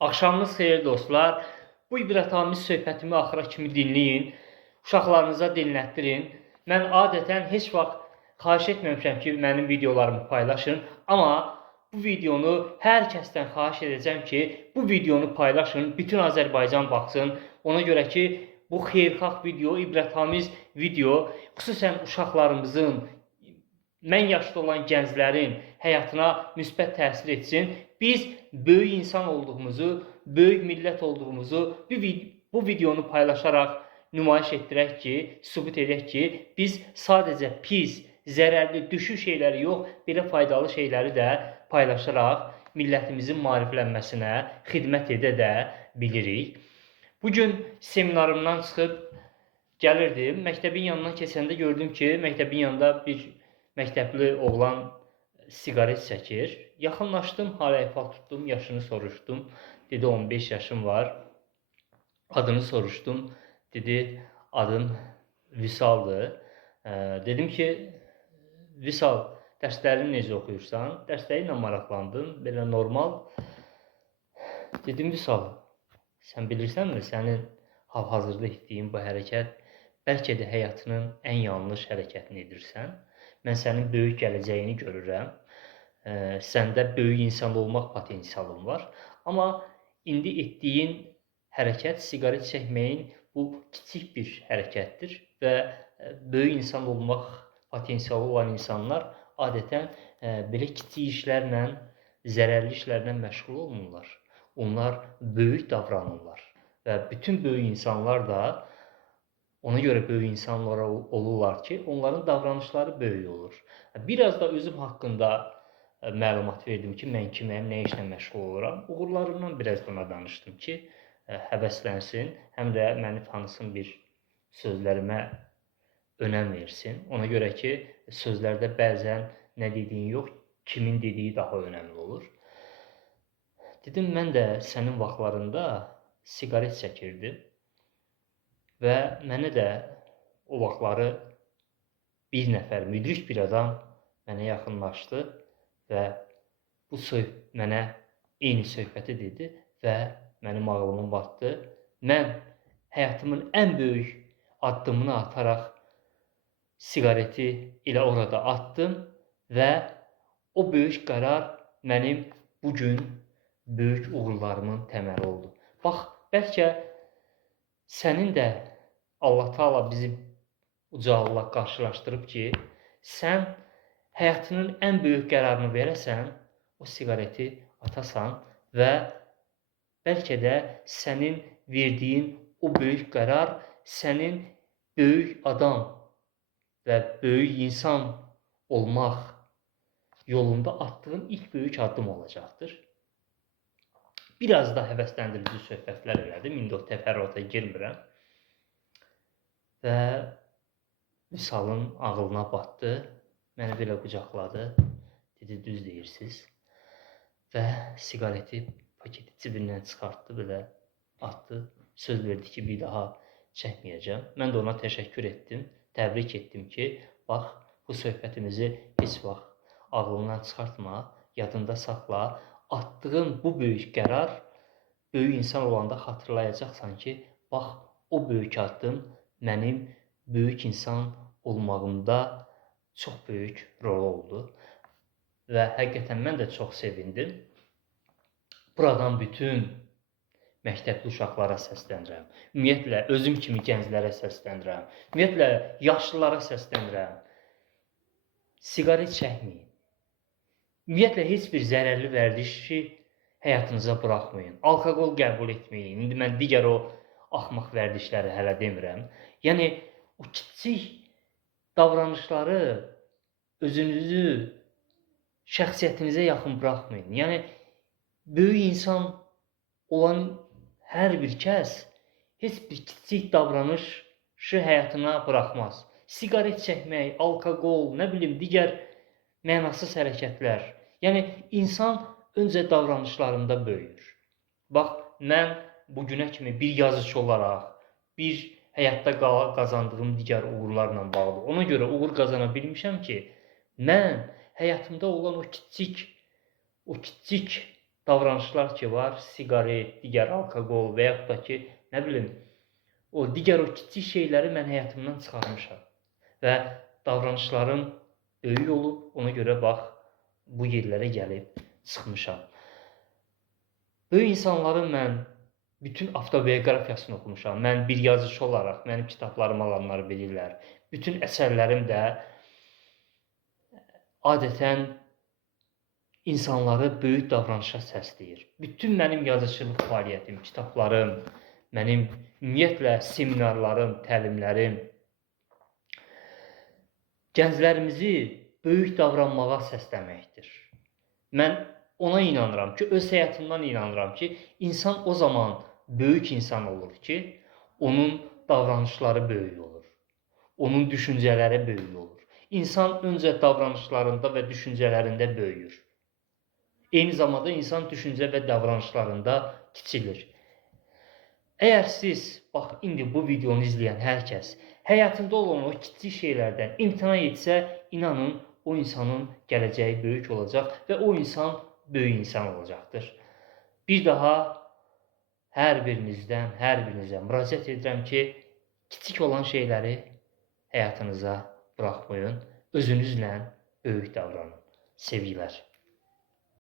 Axşamınız xeyir dostlar. Bu ibrətamiz söhbətimi axıra kimi dinləyin. Uşaqlarınıza dinlətdirin. Mən adətən heç vaxt xahiş etməmişəm ki, mənim videolarımı paylaşın. Amma bu videonu hər kəsdən xahiş edəcəm ki, bu videonu paylaşın. Bütün Azərbaycan baxsın. Ona görə ki, bu xeyirxah video, ibrətamiz video xüsusən uşaqlarımızın, mən yaşda olan gənclərin həyatına müsbət təsir etsin. Biz böyük insan olduğumuzu, böyük millət olduğumuzu bu videonu paylaşaraq nümayiş etdirək ki, sübut edək ki, biz sadəcə pis, zərərli, düşük şeyləri yox, belə faydalı şeyləri də paylaşaraq millətimizin maariflənməsinə xidmət edə də bilirik. Bugün seminarımdan çıxıb gəlirdim. Məktəbin yanından keçəndə gördüm ki, məktəbin yanında bir məktəbli oğlan siqaret çəkir. Yaxınlaşdım, hal-əhval tutdum, yaşını soruşdum. Dedi 15 yaşım var. Adını soruşdum. Dedi adım Vüsaldır. Dedim ki, Vüsal, dərslərini necə oxuyursan? Dərsləriylə maraqlandım, belə normal. Dedim Vüsal, sən bilirsənmi, sənin hal-hazırda etdiyin bu hərəkət bəlkə də həyatının ən yanlış hərəkətini edirsən. Mən sənin böyük gələcəyini görürəm. Səndə böyük insan olmaq potensialın var. Amma indi etdiyin hərəkət, siqaret çəkməyin bu kiçik bir hərəkətdir və böyük insan olmaq potensialı olan insanlar adətən belə kiçik işlərlə, zərərli işlərlə məşğul olmurlar. Onlar böyük davranırlar və bütün böyük insanlar da ona görə böyük insanlar olurlar ki, onların davranışları böyük olur. Biraz da özüm haqqında məlumat verdim ki, mən kiməm, nə işlə məşğul oluram. Uğurlarımdan biraz da ona danışdım ki, həvəslənsin, həm də məni tanısın, bir sözlərimə önəm versin. Ona görə ki, sözlərdə bəzən nə dediyin yox, kimin dediyi daha önəmli olur. Dedim, mən də sənin vaxtlarında siqaret çəkirdim. Və mənə də o vaxtları bir nəfər, müdrik bir adam mənə yaxınlaşdı və mənə eyni söhbəti dedi və mənim ağlımı batdı. Mən həyatımın ən böyük addımını ataraq siqareti elə orada atdım və o böyük qərar mənim bugün böyük uğurlarımın təməli oldu. Bax, bəlkə sənin də Allah Taala bizi Uca Allah qarşılaşdırıb ki, sən həyatının ən böyük qərarını verəsən, o siqareti atasan və bəlkə də sənin verdiyin o böyük qərar sənin böyük adam və böyük insan olmaq yolunda attığın ilk böyük addım olacaqdır. Biraz da həvəsləndirici söhbətlər elədim, indi o təfərrüata girmirəm. Və Vüsalın ağlına batdı, məni belə qucaqladı, dedi, düz deyirsiniz. Və siqareti paketi cibindən çıxartdı, belə atdı, söz verdi ki, bir daha çəkməyəcəm. Mən də ona təşəkkür etdim, təbrik etdim ki, bax, bu söhbətimizi heç vaxt ağlından çıxartma, yadında saxla, atdığın bu böyük qərar, böyük insan olanda xatırlayacaqsan ki, bax, o böyük addım mənim böyük insan olmağımda çox böyük rol oldu. Və həqiqətən mən də çox sevindim. Buradan bütün məktəbli uşaqlara səslənirəm. Ümumiyyətlə, özüm kimi gənclərə səslənirəm. Ümumiyyətlə, yaşlılara səslənirəm. Siqaret çəkməyin. Ümumiyyətlə, heç bir zərərli vərdişi həyatınıza buraxmayın. Alkoqol qəbul etməyin. İndi mən digər o axmaq vərdişləri hələ demirəm. Yəni, o kiçik davranışları özünüzü şəxsiyyətinizə yaxın buraxmayın. Yəni, böyük insan olan hər bir kəs heç bir kiçik davranışı həyatına buraxmaz. Siqaret çəkmək, alkoqol, nə bilim, digər mənasız hərəkətlər. Yəni, insan öncə davranışlarında böyüyür. Bax, mən bugünə kimi bir yazıcı olaraq, bir həyatda qazandığım digər uğurlarla bağlı. Ona görə uğur qazana bilmişəm ki, mən həyatımda olan o kiçik davranışlar ki var, siqaret, digər alkoqol və yaxud da ki, nə bilim, o digər o kiçik şeyləri mən həyatımdan çıxarmışam və davranışlarım böyük olub, ona görə bax bu yerlərə gəlib çıxmışam. Böyük insanların mən bütün avtobiyografiyasını oxumuşam. Mən bir yazıcı olaraq mənim kitablarımı alanlar bilirlər. Bütün əsərlərim də adətən insanları böyük davranışa səsləyir. Bütün mənim yazıçılıq fəaliyyətim, kitablarım, mənim ümumiyyətlə seminarlarım, təlimlərim gənclərimizi böyük davranmağa səsləməkdir. Mən ona inanıram ki, öz həyatımdan inanıram ki, insan o zaman böyük insan olur ki, onun davranışları böyük olur. Onun düşüncələri böyük olur. İnsan öncə davranışlarında və düşüncələrində böyüyür. Eyni zamanda insan düşüncə və davranışlarında kiçilir. Əgər siz, bax, indi bu videonu izləyən hər kəs həyatında olan o kiçik şeylərdən imtina etsə, inanın, o insanın gələcəyi böyük olacaq və o insan böyük insan olacaqdır. Bir daha hər birinizə müraciət edirəm ki, kiçik olan şeyləri həyatınıza buraxmayın, özünüzlə böyük davranın. Sevgilər.